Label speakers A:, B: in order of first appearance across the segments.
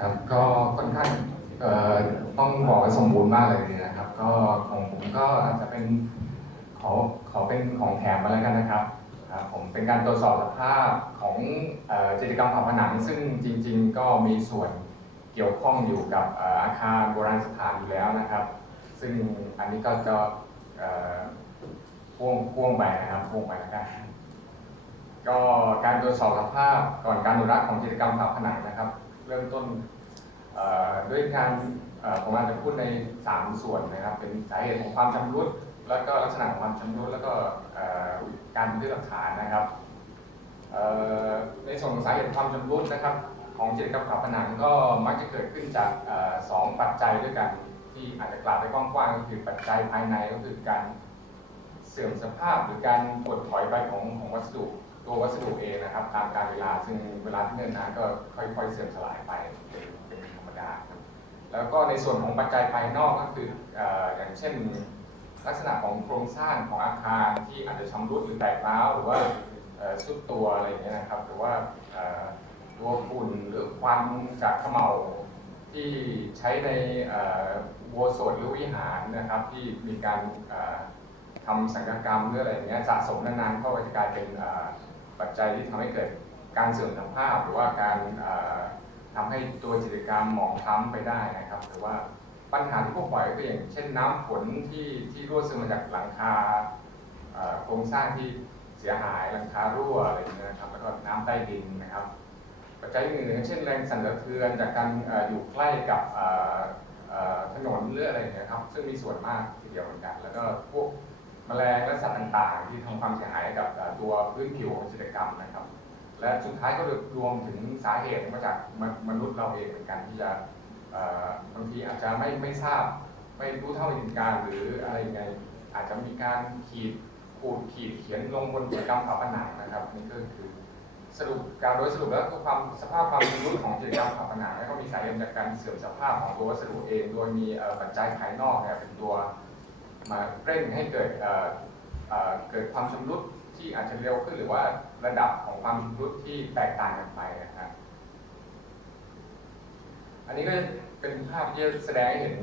A: ครับก็ค่อนข้างเอ่อต้องบอกว่าสมบูรณ์มากเลยนะครับ ก็ของผมก็อาจจะเป็นขอขอเป็นของแถมมาแล้วกันนะครับครับผมเป็นการตรวจสอบสภาพของเอ่อกิจกรรมฝาผนัง ซึ่งจริง ๆ ก็มีส่วนเกี่ยวข้องอยู่กับอาคารโบราณสถานอยู่แล้วนะครับ ซึ่งอันนี้ก็จะเอ่อพ่วงพ่วงไปนะครับพ่วงไปแล้วกันก็การตรวจสอบสภาพก่อนการอนุรักษ์ของกิจกรรมฝาผนังนะครับ เริ่มต้น ด้วยการผมอาจจะพูดใน 3 ส่วนนะครับ เป็นสาเหตุของความชำรุด แล้วก็ลักษณะของความชำรุด แล้วก็การบันทึกหลักฐานนะครับในส่วนของสาเหตุความชำรุดนะครับ ของกิจกรรมฝาผนังก็มักจะเกิดขึ้นจากสองปัจจัยด้วยกัน ที่อาจจะกล่าวไปกว้างๆก็คือปัจจัยภายในก็คือการเสื่อมสภาพหรือการกดถอยไปของของวัสดุตัววัสดุเองนะครับ ตามกาลเวลาซึ่งเวลาที่เนิ่นนานก็ค่อยๆเสื่อมสลายไปาแล้วก็ในส่วนของปัจจัยภายนอกก็คือออย่างเช่นลักษณะของโครงสร้างของอาคารที่อาจจะชำรุดหรือแตกร้าวหรือว่าสุดตัวอะไรอย่างเงี้ยนะครับ หรือว่าตัวฝุ่นหรือควันจากขม่าที่ใช้ในเอ่ออุโบสถหรือวิหารนะครับ ที่มีการเอ่อทำสังฆกรรมหรืออะไรอย่างเงี้ยสะสมนานๆก็จะกลายเป็นปัจจัยที่ทำให้เกิดการเสื่อมสภาพ หรือว่าการ ทำให้ตัวจิตรกรรมหมองคล้ำไปได้นะครับ หรือว่าปัญหาที่พบบ่อยก็อย่างเช่นน้ำฝนที่ที่รั่วซึมมาจากหลังคาโครงสร้างที่เสียหายหลังคารั่วอะไรอย่างเงี้ยนะครับแล้วก็น้ำใต้ดินนะครับปัจจัยอื่นๆเช่นแรงสั่นสะเทือนจากการออยู่ใกล้กับถนนหรืออะไรอย่างเงี้ยครับซึ่งมีส่วนมากทีเดียวเหมือนกัน แล้วก็พวกแมลงและสัตว์ต่างๆ ที่ทำความเสียหายกับตัวพื้นผิวของจิตรกรรมนะครับ และสุดท้ายก็รวมถึงสาเหตุมาจากมมนุษย์เราเองเหมือนกันที่จะบางทีอาจจะไม่ไม่ทราบไม่รู้เท่าไม่ถึงการหรืออะไรยังไงอาจจะมีการขีดขูดขีดเขียนลงบนกิจกรรมฝาผนังนะครับนี่ก็คือสรุปการโดยสรุปแล้วก็ความสภาพความชำรุดของกิจกรรมฝาผนังแล้วก็มีสาเหตุจากการเสื่อมสภาพของตัววัสดุเอง โดยมีปัจจัยภายนอกเนี่ยเป็นตัวมาเร่งให้เกิดเอ่อเอ่อเกิดความชำรุด ที่อาจจะเร็วขึ้นหรือว่าระดับของความชำรุดที่แตกต่างกันไปนะครับ อันนี้ก็เป็นภาพที่แสดงให้เห็น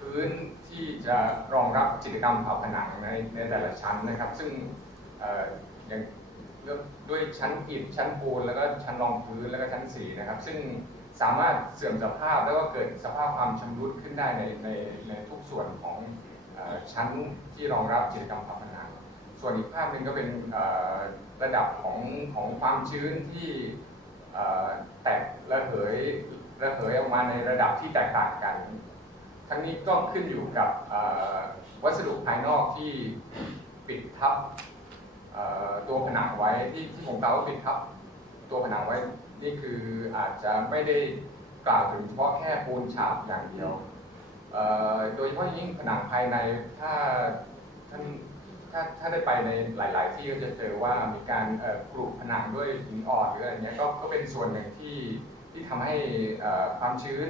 A: พื้นที่จะรองรับกิจกรรมฝาผนังในในแต่ละชั้นนะครับ ซึ่งอย่างเริ่มด้วยชั้นอิฐชั้นปูนแล้วก็ชั้นรองพื้นแล้วก็ชั้นสีนะครับ ซึ่งสามารถเสื่อมสภาพแล้วก็เกิดสภาพความชำรุดขึ้นได้ในในในทุกส่วนของอชั้นที่รองรับกิจกรรมฝาผนัง ส่วนอีกภาพหนึ่งก็เป็นระดับของของความชื้นที่แตกระเหยระเหยออกมาในระดับที่แตกต่างกัน ทั้งนี้ก็ขึ้นอยู่กับวัสดุภายนอกที่ปิดทับตัวผนังไว้ที่ที่ผมกล่าวว่าปิดทับตัวผนังไว้นี่คืออาจจะไม่ได้กล่าวถึงเฉพาะแค่ปูนฉาบอย่างเดียว โดยเฉพาะยิ่งผนังภายในถ้าท่าน ถ้าถ้าได้ไปในหลาย ๆ ที่ก็จะเจอว่ามีการเอ่อกผนังด้วยหินอ่อนหรืออะไรเงี้ยก็ก็เป็นส่วนหนึ่งที่ที่ทำให้ความชื้น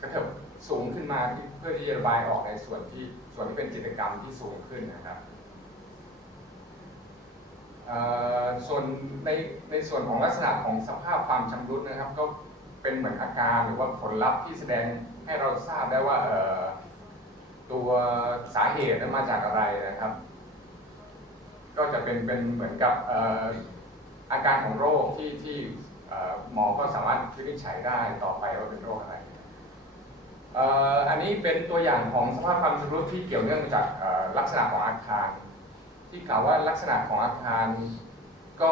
A: กระเถิบสูงขึ้นมาเพื่อที่จะระบายออกในส่วนที่ส่วนที่เป็นกิจกรรมที่สูงขึ้นนะครับส่วนในในส่วนของลักษณะของสภาพความชำรุดนะครับ ก็เป็นเหมือนอาการหรือว่าผลลัพธ์ที่แสดงให้เราทราบได้ว่า ตัวสาเหตุนั้นมาจากอะไรนะครับ ก็จะเป็นเป็นเหมือนกับออาการของโรคที่ที่หมอก็สามารถวินิจฉัยได้ต่อไปว่าเป็นโรคอะไรอ,อันนี้เป็นตัวอย่างของสภาพความชำรุดที่เกี่ยวเนื่องจากลักษณะของอาคาร ที่กล่าวว่าลักษณะของอาคารก็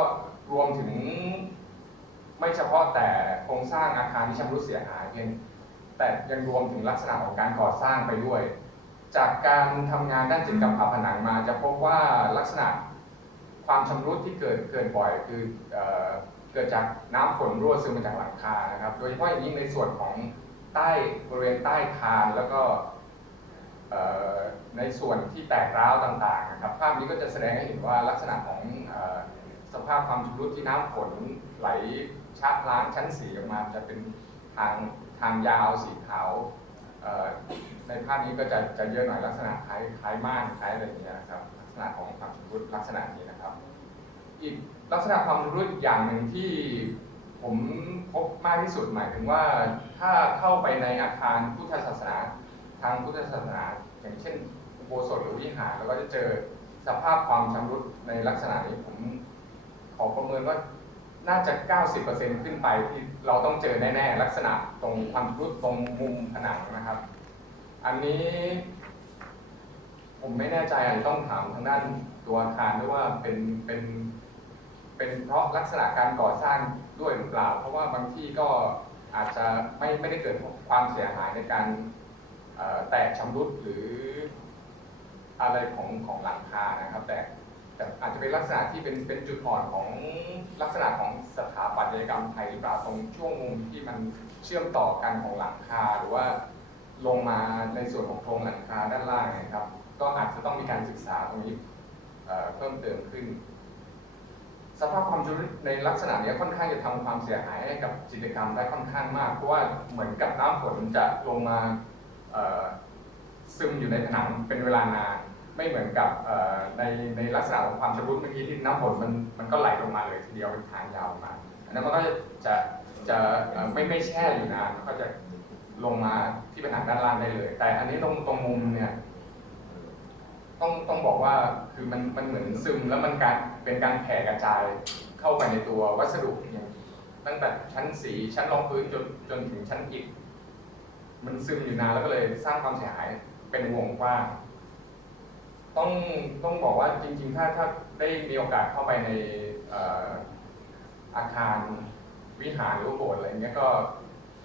A: รวมถึงไม่เฉพาะแต่โครงสร้างอาคารที่ชำรุดเสียหายเพียงแต่ยังรวมถึงลักษณะของการก่อสร้างไปด้วย จากการทำงานด้านจิตกรรมฝาผนังมา จะพบว่าลักษณะความชำรุดที่เกิดเกิดบ่อยคือเออเกิดจากน้ำฝนรั่วซึมมาจากหลังคานะครับ โดยเฉพาะอย่างยิ่งในส่วนของใต้บริเวณใต้คานแล้วก็ในส่วนที่แตกร้าวต่างๆนะครับภาพนี้ก็จะแสดงให้เห็นว่าลักษณะของออสภาพความชำรุดที่น้ำฝนไหลชักล้างชั้นสีออกมาจะเป็นทางทางยาวสีขาว ในภาพนี้ก็จะจะเยอะหน่อยลักษณะคล้ายคล้ายม่านคล้ายอะไรอย่างเงี้ยนะครับลักษณะของความชำรุดลักษณะนี้นะครับ อีกลักษณะความชำรุดอย่างหนึ่งที่ผผมพบมากที่สุดหมายถึงว่าถ้าเข้าไปในอาคารพุทธศาสนาทางพุทธศาสนา อย่างเช่นอุโบสถหรือวิหารเราก็จะเจอสภาพความชำรุดในลักษณะนี้ผมขอประเมินว่า น่าจะ 90%ขึ้นไปที่เราต้องเจอแน่ๆ ลักษณะตรงความรุดตรงมุมผนังนะครับ อันนี้ ผมไม่แน่ใจอาจจะต้องถามทางด้านตัวอาคารด้วยว่าเป็นเป็นเป็นเพราะลักษณะการก่อสร้างด้วยหรือเปล่า เพราะว่าบางที่ก็อาจจะไม่ไม่ได้เกิดความเสียหายในการแตกชำรุดหรืออะไรของของหลังคานะครับ แต่ แต่อาจจะเป็นลักษณะที่เป็นเป็นจุดอ่อนของลักษณะของสถาปัตยกรรมไทยหรือเปล่าตรงช่วงมุมที่มันเชื่อมต่อกันของหลังคาหรือว่าลงมาในส่วนของโครงหลังคาด้านล่างนะครับ ก็อาจจะต้องมีการศึกษาตรงนี้เพิ่มเติมขึ้น สภาพความชื้นในลักษณะนี้ค่อนข้างจะทำความเสียหายให้กับจิตกรรมได้ค่อนข้างมากเพราะว่าเหมือนกับน้ำฝนจะลงมาซึมอยู่ในผนังเป็นเวลานาน ไม่เหมือนกับในในลักษณะของความชำรุดเมื่อกี้ที่น้ำฝนมันมันก็ไหลลงมาเลยทีเดียวเป็นทางยาวมา อันนั้นมันก็จะจะไม่ไม่แช่อยู่นานก็จะลงมาที่ผนังด้านล่างได้เลย แต่อันนี้ตรงตรงมุมเนี่ยต้องต้องบอกว่าคือมันมันเหมือนซึมแล้วมันการเป็นการแผ่กระจายเข้าไปในตัววัสดุอย่างตั้งแต่ชั้นสีชั้นรองพื้นจนจนถึงชั้นอิฐมันซึมอยู่นานแล้วก็เลยสร้างความเสียหายเป็นวงกว้าง ต้องต้องบอกว่าจริง ๆ ถ้าถ้าได้มีโอกาสเข้าไปในอาคารวิหารหรือโบสถ์อะไรเงี้ยก็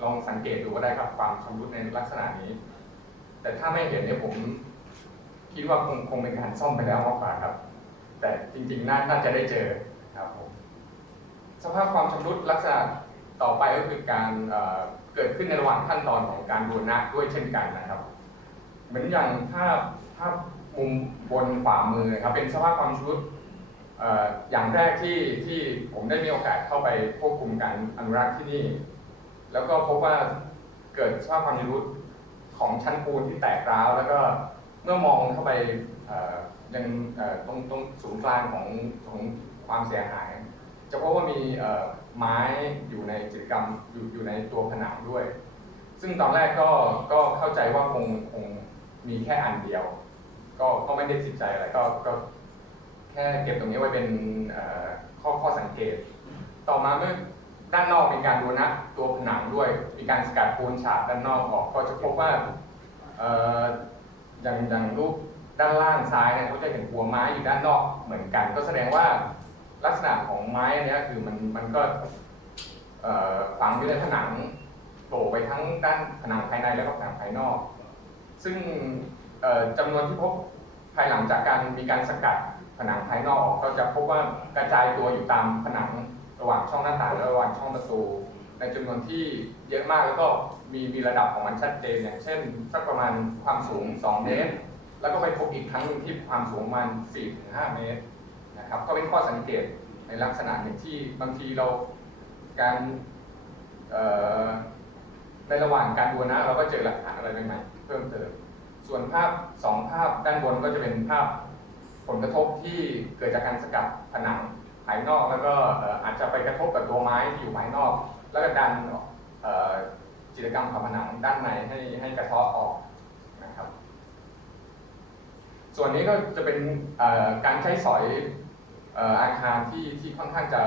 A: ลองสังเกตดูก็ได้ครับความชำรุดในลักษณะนี้ แต่ถ้าไม่เห็นเนี่ยผมคิดว่าคงคงเป็นการซ่อมไปแล้วมากกว่าครับ แต่จริงๆ น่าน่าจะได้เจอครับผมสภาพความชำรุดลักษณะต่อไปก็คือการเเกิดขึ้นในระหว่างขั้นตอนของการบูรณะด้วยเช่นกันนะครับ เหมือนอย่างภาพภาพ มุมบนขวามือครับเป็นสภาพความชุดออย่างแรกที่ที่ผมได้มีโอกาสเข้าไปควบคุมการอนุรักษ์ที่นี่ แล้วก็พบว่าเกิดสภาพความชุดของชั้นปูนที่แตกร้าว แล้วก็เมื่อมองเข้าไปยังตรงตรงศูนย์กลางของของความเสียหาย จะพบว่ามีไม้อยู่ในกิจกรรมอยู่อยู่ในตัวผนังด้วย ซึ่งตอนแรกก็ก็เข้าใจว่าคงคงมีแค่อันเดียว ก็ก็ไม่ได้ติดใจอะไรก็ก็แค่เก็บตรงนี้ไว้เป็นข้อข้อสังเกต ต่อมาเมื่อด้านนอกมีการบูรณะตัวผนังด้วย มีการสกัดปูนฉาบด้านนอกออกก็จะพบว่าอย่างอย่างรูปด้านล่างซ้ายเนี่ยเขาจะเห็นหัวไม้อยู่ด้านนอกเหมือนกัน ก็แสดงว่าลักษณะของไม้อันเนี้ยคือมันมันก็ฝังอยู่ในผนังโผล่ไปทั้งด้านผนังภายในแล้วก็ผนังภายนอก ซึ่ง จำนวนที่พบภายหลังจากการมีการสกัดผนังภายนอก ก็จะพบว่ากระจายตัวอยู่ตามผนังระหว่างช่องหน้าต่างและระหว่างช่องประตู ในจำนวนที่เยอะมากแล้วก็มีมีระดับของมันชัดเจนอย่างเช่นสักประมาณความสูง 2 เมตร แล้วก็ไปพบอีกครั้งหนึ่งที่ความสูงประมาณ4-5 เมตรนะครับก็เป็นข้อสังเกตในลักษณะหนึ่งที่บางทีเราการในระหว่างการบูรณะเราก็เจอหลักฐานอะไรใหม่ๆเพิ่มเติม ส่วนภาพสองภาพด้านบนก็จะเป็นภาพผลกระทบที่เกิดจากการสกัดผนังภายนอกแล้วก็อาจจะไปกระทบกับตัวไม้ที่อยู่ภายนอก แล้วก็ดันจิตรกรรมฝาผนังด้านในให้ให้กระเทาะออกนะครับ ส่วนนี้ก็จะเป็นการใช้สอยอาคารที่ที่ค่อนข้างจะ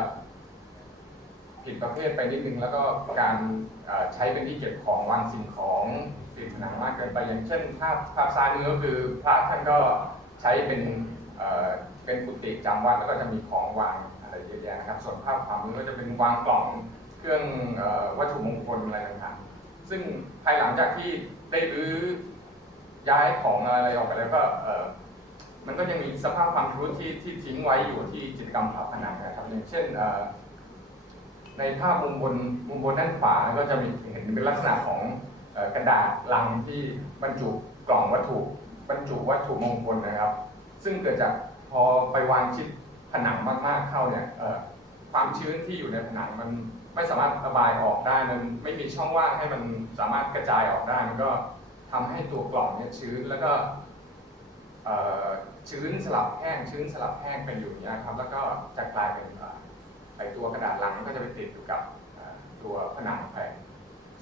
A: ผิดประเภทไปนิดนึง แล้วก็การใช้เป็นที่เก็บของวางสิ่งของ ติดผนังมากเกินไปอย่างเช่นภาพภาพซ้ายมือก็คือพระท่านก็ใช้เป็นเป็นกุฏิจำวัดแล้วก็จะมีของวางอะไรเยอะแยะนะครับ ส่วนภาพขวามือก็จะเป็นวางกล่องเครื่องวัตถุมงคลอะไรต่างๆซึ่งภายหลังจากที่ได้รื้อย้ายของอะไรออกไปแล้วก็มันก็ยังมีสภาพความรู้ที่ที่ทิ้งไว้อยู่ที่จิตกรรมฝาผนังนะครับอย่างเช่นในภาพมุมบนมุมบนด้านขวาก็จะมีเห็นเป็นลักษณะของ กระดาษลังที่บรรจุกล่องวัตถุบรรจุวัตถุมงคลนะครับ ซึ่งเกิดจากพอไปวางชิดผนังมากๆเข้าเนี่ยความชื้นที่อยู่ในผนังมันไม่สามารถระบายออกได้มันไม่มีช่องว่างให้มันสามารถกระจายออกได้มันก็ทำให้ตัวกล่องเนี่ยชื้นแล้วก็ชื้นสลับแห้งชื้นสลับแห้งเป็นอยู่อย่างนี้ยครับแล้วก็จะกลายเป็นไอตัวกระดาษลังก็จะไปติดอยู่กับตัวผนัง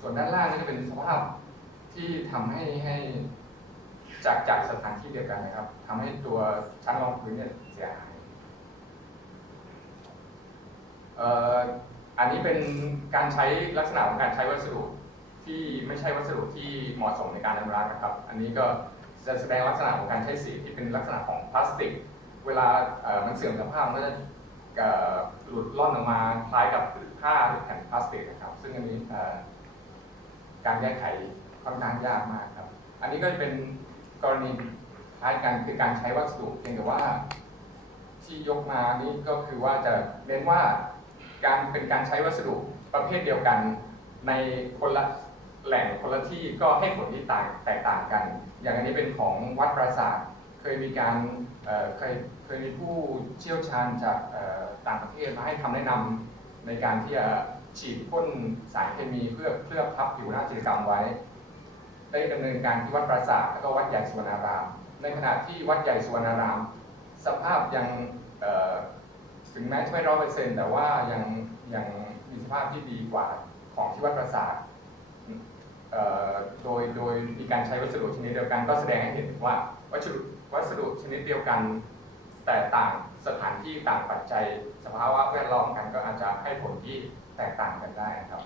A: ส่วนด้านล่างนี่จะเป็นสภาพที่ทำให้ให้จากจากสถานที่เดียวกันนะครับทำให้ตัวชั้นรองพื้นเนี่ยเสียหายเอ่ออันนี้เป็นการใช้ลักษณะของการใช้วัสดุที่ไม่ใช่วัสดุที่เหมาะสมในการอนุรักษ์นะครับ อันนี้ก็จะแสดงลักษณะของการใช้สีที่เป็นลักษณะของพลาสติก เวลาเอ่อมันเสื่อมสภาพมันก็จะหลุดล่อนออกมาคล้ายกับผ้าหรือแผ่นพลาสติกนะครับ ซึ่งอันนี้เอ่อ การแก้ไขค่อนข้างยากมากครับ อันนี้ก็จะเป็นกรณีคล้ายกันคือการใช้วัสดุเพียงแต่ว่า ที่ยกมานี่ก็คือว่าจะเน้นว่าการเป็นการใช้วัสดุประเภทเดียวกัน ในคนละแหล่งคนละที่ก็ให้ผลที่ต่างแตกต่างกัน อย่างอันนี้เป็นของวัดปราสาทเคยมีการเเคยเคยมีผู้เชี่ยวชาญจากต่างประเทศมาให้คำแนะนำในการที่จะ ฉีดพ่นสารเคมีเพื่อเคลือบทับผิวหน้าจิตรกรรมไว้ ได้ดำเนินการที่วัดปราสาทแล้วก็วัดใหญ่สุวรรณาราม ในขณะที่วัดใหญ่สุวรรณาราม สภาพยังถึงแม้จะไม่ร้อยเปอร์เซ็นต์แต่ว่ายังยังมีสภาพที่ดีกว่าของที่วัดปราสาทโดยโดยมีการใช้วัสดุชนิดเดียวกันก็แสดงให้เห็นว่าวัสดุวัสดุชนิดเดียวกัน แต่ต่างสถานที่ต่างปัจจัย สภาวะแวดล้อมกันก็อาจจะให้ผลที่ แตกต่างกันได้ครับ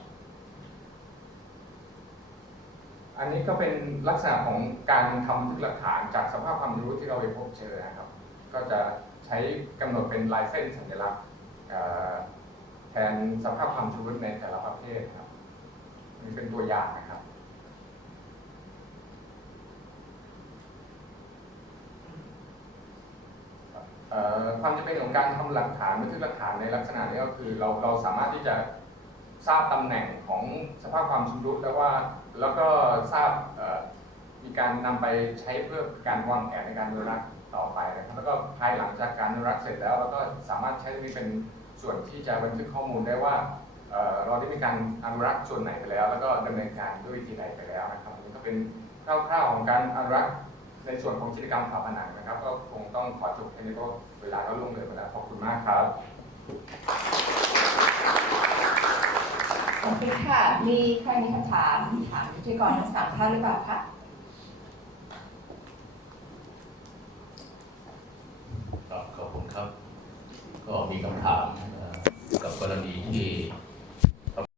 A: อันนี้ก็เป็นลักษณะของการทำบันทึกหลักฐานจากสภาพความรู้ที่เราไปพบเจอนะครับ ก็จะใช้กำหนดเป็นลายเส้นสัญลักษณ์แทนสภาพความชื้นในแต่ละประเภทครับนนี่เป็นตัวอย่างนะครับความจำเป็นของการทำหลักฐานบันทึกหลักฐานในลักษณะนี้ก็คือเราเราสามารถที่จะ ทราบตำแหน่งของสภาพความชำรุดแล้วว่าแล้วก็ทราบมีการนำไปใช้เพื่อการวางแผนในการอนุรักษ์ต่อไปนะครับแล้วก็ภายหลังจากการอนุรักษ์เสร็จแล้วเราก็สามารถใช้ตรงนี้เป็นส่วนที่จะบันทึกข้อมูลได้ว่าเราได้มีการอนุรักษ์ส่วนไหนไปแล้ว แล้วก็ดำเนินการด้วยวิธีใดไปแล้วนะครับนนี้ก็เป็นคร่าวๆของการอนุรักษ์ในส่วนของกิจกรรมฝาผนังนะครับ ก็คงต้องขอจบแค่นี้เพราะเวลาก็ล่วงเลยไปแล้วขอบคุณมากครับ
B: สวัสดีค่ะ มีใครมีคำถามถามพิธีกรทั้งสามท่านหรือเปล่าคะ
C: ครับขอบคุณครับ ก็มีคำถามกับกรณีที่